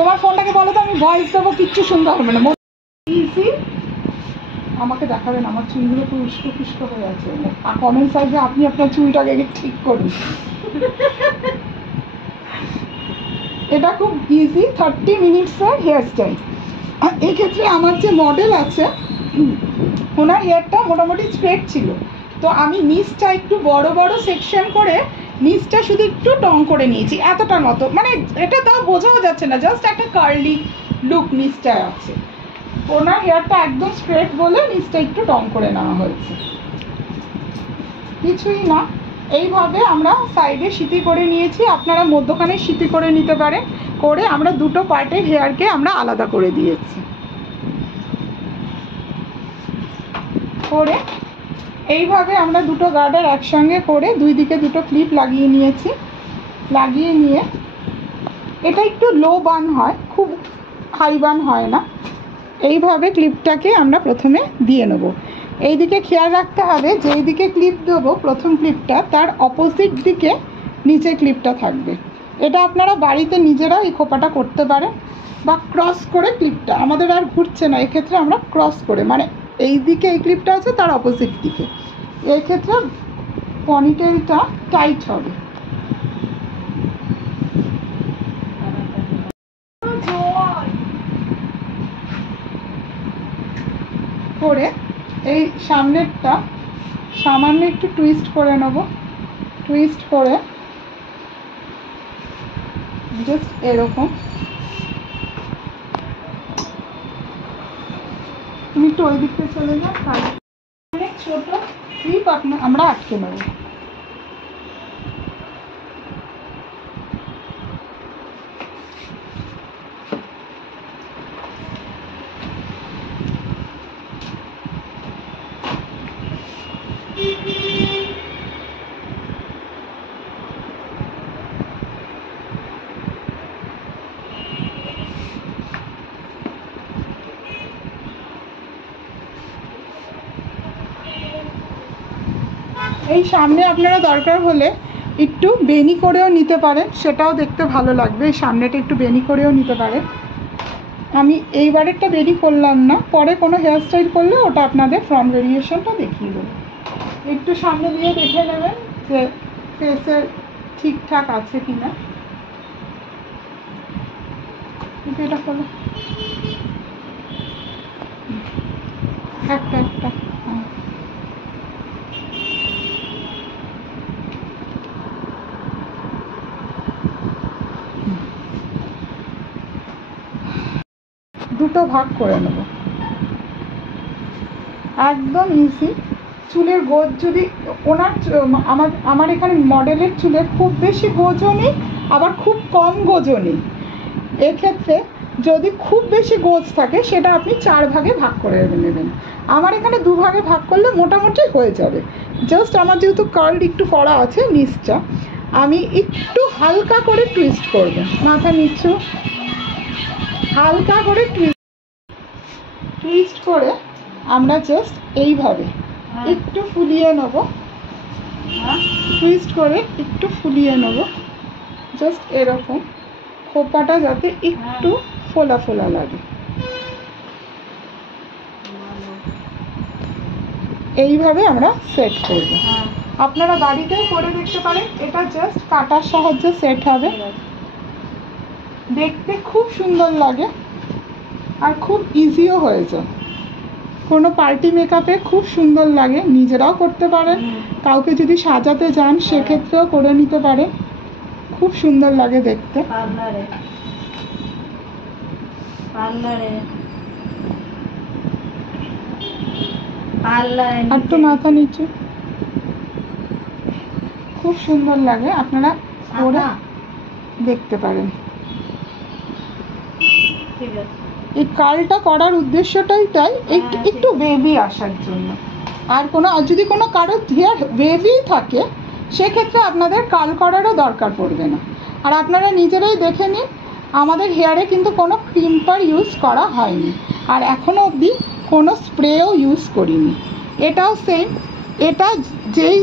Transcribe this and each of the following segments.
তোমার ফোনটাকে বলো তো, আমি ভয়েস দেবো, কিচ্ছু শুনতে হবে না। ইজি, আমাকে দেখাবেন আমার চুলগুলো তো উস্কো ফুস্কো হয়ে আছে। আর কমেন্ট সাইজে আপনি আপনার চুলটাকে ঠিক করুন। এটা খুব ইজি 30 মিনিটসের হেয়ার স্টাইল। এক্ষেত্রে আমার যে মডেল আছে ওনার হেয়ারটা মোটামুটি স্ট্রেট ছিল, তো আমি নিচটা একটু বড় বড় সেকশন করে নিচটা শুধু একটু টং করে নিয়েছি, এতটার মতো, মানে এটা তাও বোঝাও যাচ্ছে না, জাস্ট একটা কার্লি লুক নিচটায় আছে। ওনার হেয়ারটা একদম স্ট্রেট বলে নিচটা একটু টং করে নেওয়া হয়েছে, কিছুই না। এইভাবে আমরা সাইডে সিটি করে নিয়েছি, আপনারা মধ্যখানে সিটি করে নিতে পারেন, করে আমরা দুটো পার্টের হেয়ারকে আমরা আলাদা করে দিয়েছি। করে এইভাবে আমরা দুটো গার্ডার একসঙ্গে করে দুই দিকে দুটো ক্লিপ লাগিয়ে নিয়েছি। লাগিয়ে নিয়ে এটা একটু লো বান হয়, খুব হাই বান হয় না। এইভাবে ক্লিপটাকে আমরা প্রথমে দিয়ে নেব। এইদিকে খেয়াল রাখতে হবে যে এইদিকে ক্লিপ দেবো প্রথম ক্লিপটা, তার অপোজিট দিকে নিচে ক্লিপটা থাকবে। এটা আপনারা বাড়িতে নিজেরা এই খোপাটা করতে পারেন, বা ক্রস করে ক্লিপটা, আমাদের আর ঘুরছে না এক্ষেত্রে, আমরা ক্রস করে, মানে এই দিকে এই ক্লিপটা আছে তার অপোজিট দিকে, এক্ষেত্রে পনিটেলটা টাইট হবে। করে এই সামনেরটা সামান্য একটু টুইস্ট করে নেব, টুইস্ট করে জাস্ট এরকম, তুমি একটু ওই দিকতে চলে যাও, অনেক ছোট ক্লিপ আমরা আটকে নেব। এই সামনে আপনারা দরকার হলে একটু বেনি করেও নিতে পারেন, সেটাও দেখতে ভালো লাগবে। এই সামনেটা একটু বেনি করেও নিতে পারেন। আমি এইবারেরটা বেনি করলাম না, পরে কোনো হেয়ার স্টাইল করলে ওটা আপনাদের ফ্রন্ট ভেরিয়েশনটা দেখিয়ে দেবো। একটু সামনে দিয়ে দেখে নেবেন যে ফেসের ঠিকঠাক আছে কি না। এটা করো একটা একটা, দুটো ভাগ করে নেব, একদম ইজি। চুলের গোজ যদি ওনার আমার এখানে মডেলের চুলের খুব বেশি গোজও নেই, আবার খুব কম গোজও নেই। এক্ষেত্রে যদি খুব বেশি গোজ থাকে সেটা আপনি 4 ভাগে ভাগ করে নেবেন। আমার এখানে 2 ভাগে ভাগ করলে মোটামুটি হয়ে যাবে। জাস্ট আমার যেহেতু কার্ল একটু করা আছে নিচটা, আমি একটু হালকা করে টুইস্ট করব, মাথা নিচু হালকা করে টুইস্ট করে আমরা জাস্ট এইভাবে একটু ফুলিয়ে নেব, টুইস্ট করে একটু ফুলিয়ে নেব, জাস্ট এরকম, খোপাটা যাতে একটু ফোলা ফোলা লাগে। এইভাবে আমরা সেট করব। আপনারা বাড়িতেও করে দেখতে পারেন, এটা জাস্ট কাটার সাহায্যে সেট হবে, দেখতে খুব সুন্দর লাগে আর খুব ইজিও হয়ে যায়। কোনো পার্টি মেকআপে খুব সুন্দর লাগে, নিজেরাও করতে পারেন, কাউকে যদি সাজাতে যান সেক্ষেত্রেও করে নিতে পারেন, খুব সুন্দর লাগে দেখতে। একটু মাথা নিচু, খুব সুন্দর লাগে, আপনারা করে দেখতে পারেন। এই কার্লটা করার উদ্দেশ্যটাই তাই, একটু বেবি আসার জন্য। আর যদি কোনো কারো হেয়ার বেবি থাকে সেক্ষেত্রে আপনাদের কার্ল করারও দরকার পড়বে না। আর আপনারা নিজেরাই দেখে নিন, আমাদের হেয়ারে কিন্তু কোনো ক্রিম্পার ইউজ করা হয়নি, আর এখনও অবধি কোনো স্প্রেও ইউজ করিনি। এটাও সেম, এটা যেই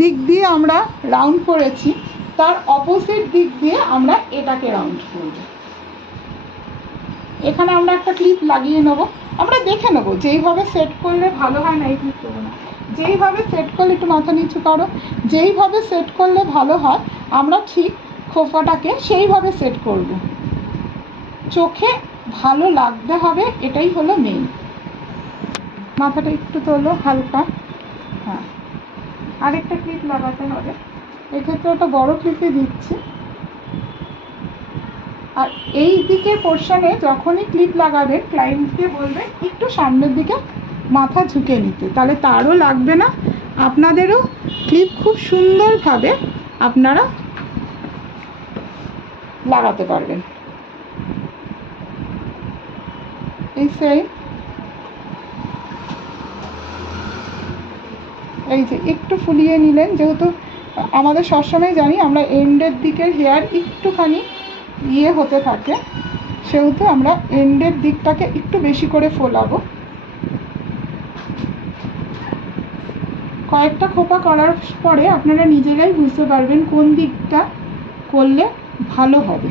দিক দিয়ে আমরা রাউন্ড করেছি তার অপোজিট দিক দিয়ে আমরা এটাকে রাউন্ড করব। এখানে আমরা একটা ক্লিপ লাগিয়ে নেবো। আমরা দেখে নেবো যেইভাবে সেট করলে ভালো হয় না, এই ক্লিপ করবো না, যেইভাবে সেট করলে, একটু মাথা নিচু করো, যেইভাবে সেট করলে ভালো হয় আমরা ঠিক খোপাটাকে সেইভাবে সেট করব। চোখে ভালো লাগতে হবে, এটাই হলো মেইন। মাথাটা একটু তোলো হালকা। হ্যাঁ, আরেকটা ক্লিপ লাগাতে হবে, এক্ষেত্রে একটা বড় ক্লিপই দিচ্ছি। আর এই দিকের পোর্শনে যখনই ক্লিপ লাগাবেন ক্লায়েন্টকে বলবেন একটু সামনের দিকে মাথা ঝুঁকে নিতে, তাহলে তারও লাগবে না, আপনাদেরও ক্লিপ খুব সুন্দরভাবে আপনারা লাগাতে পারবেন। এই সেই এই যে একটু ফুলিয়ে নিলেন, যেহেতু আমাদের সবসময় জানি আমরা এন্ডের দিকের হেয়ার একটুখানি হতে থাকে, সেহেতু আমরা এন্ডের দিকটাকে একটু বেশি করে ফোলাবো। কয়েকটা খোপা করার পরে আপনারা নিজেরাই বুঝতে পারবেন কোন দিকটা করলে ভালো হবে।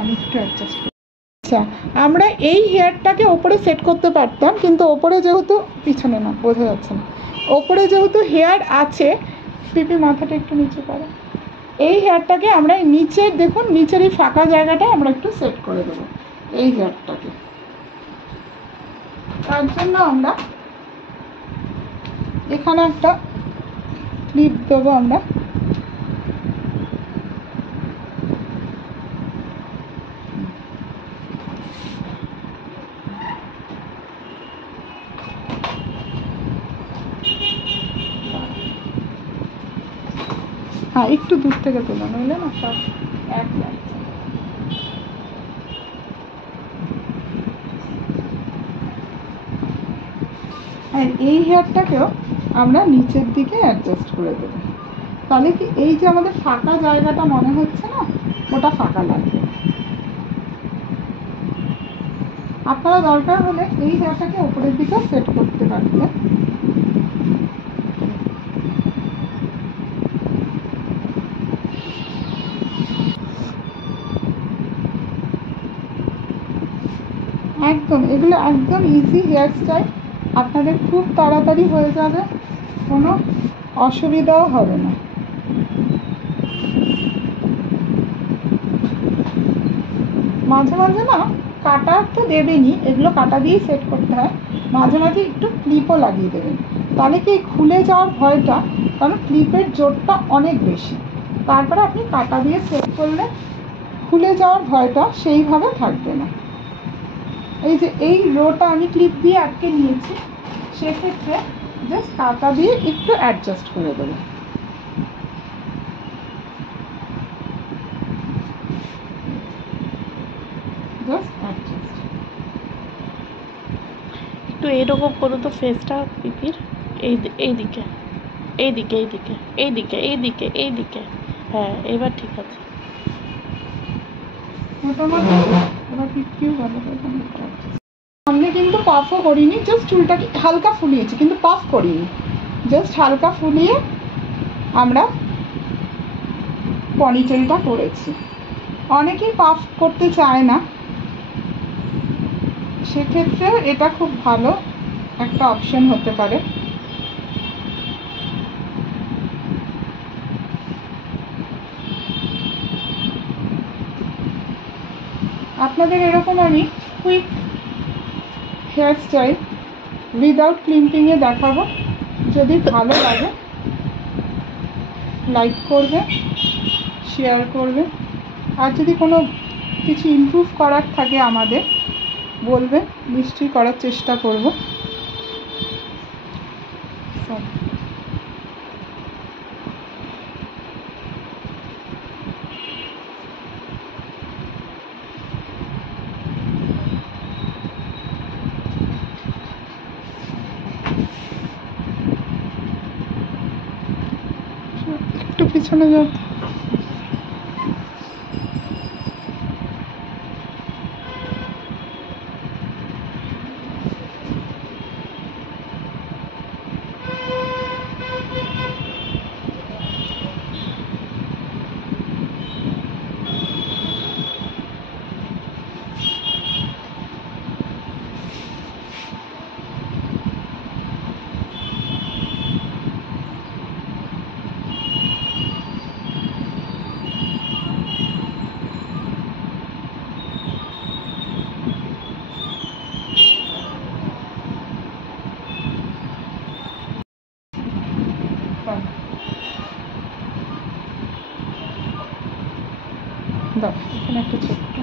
আমি একটু অ্যাডজাস্ট করি। আচ্ছা, আমরা এই হেয়ারটাকে ওপরে সেট করতে পারতাম, কিন্তু ওপরে যেহেতু, পিছনে না বোঝা যাচ্ছে না, ওপরে যেহেতু হেয়ার আছে, পিপি মাথাটা একটু নিচে করো, এই হেয়ারটাকে আমরা নিচের, দেখুন নিচের এই ফাঁকা জায়গাটা আমরা একটু সেট করে দেবো এই হেয়ারটাকে। তার জন্য আমরা এখানে একটা ক্লিপ দেবো আমরা। হ্যাঁ, একটু দূর থেকে তোলো, নইলে না সব এক লাগছে। আর এই হেয়ারটাকেও আমরা নিচের দিকে অ্যাডজাস্ট করে দেবো, তাহলে কি এই যে আমাদের ফাঁকা জায়গাটা মনে হচ্ছে না, ওটা ফাঁকা লাগবে। আপনারা দরকার হলে এই হেয়ারটাকে ওপরের দিকে সেট করতে পারবেন। একদম, এগুলো একদম ইজি হেয়ার স্টাইল, আপনাদের খুব তাড়াতাড়ি হয়ে যাবে, কোনো অসুবিধাও হবে না। মাঝে মাঝে না কাটা তো দেবেনই, এগুলো কাটা দিয়েই সেট করতে হয়, মাঝে মাঝে একটু ক্লিপও লাগিয়ে দেবেন, তাহলে কি খুলে যাওয়ার ভয়টা, কারণ ক্লিপের জোরটা অনেক বেশি, তারপরে আপনি কাটা দিয়ে সেট করলে খুলে যাওয়ার ভয়টা সেইভাবে থাকবে না। এই যে এই রোটা আমি ক্লিপ দিয়ে আটকে নিয়েছি, সেক্ষেত্রে জাস্ট কাটা দিয়ে একটু অ্যাডজাস্ট করে দেবো। একটু এইরকম করো তো ফেসটা পিপির, এইদিকে এইদিকে এইদিকে এইদিকে এইদিকে এইদিকে, হ্যাঁ এবার ঠিক আছে। সামনে কিন্তু পাফও করিনি, জাস্ট চুলটাকে হালকা ফুলিয়েছি, কিন্তু পাফ করিনি, জাস্ট হালকা ফুলিয়ে আমরা পনিটেলটা করেছি। অনেকেই পাফ করতে চায় না, সেক্ষেত্রে এটা খুব ভালো একটা অপশন হতে পারে। আপনাদের এরকম আমি কুইক হেয়ার স্টাইল উইদাউট ক্লিপিংয়ে দেখাবো, যদি ভালো লাগে লাইক করবে, শেয়ার করবে, আর যদি কোনো কিছু ইমপ্রুভ করার থাকে আমাদের বলবে, নিশ্চয়ই করার চেষ্টা করব। একটু পিছনে যাও। দাও দাও, এখানে একটা ছোট্ট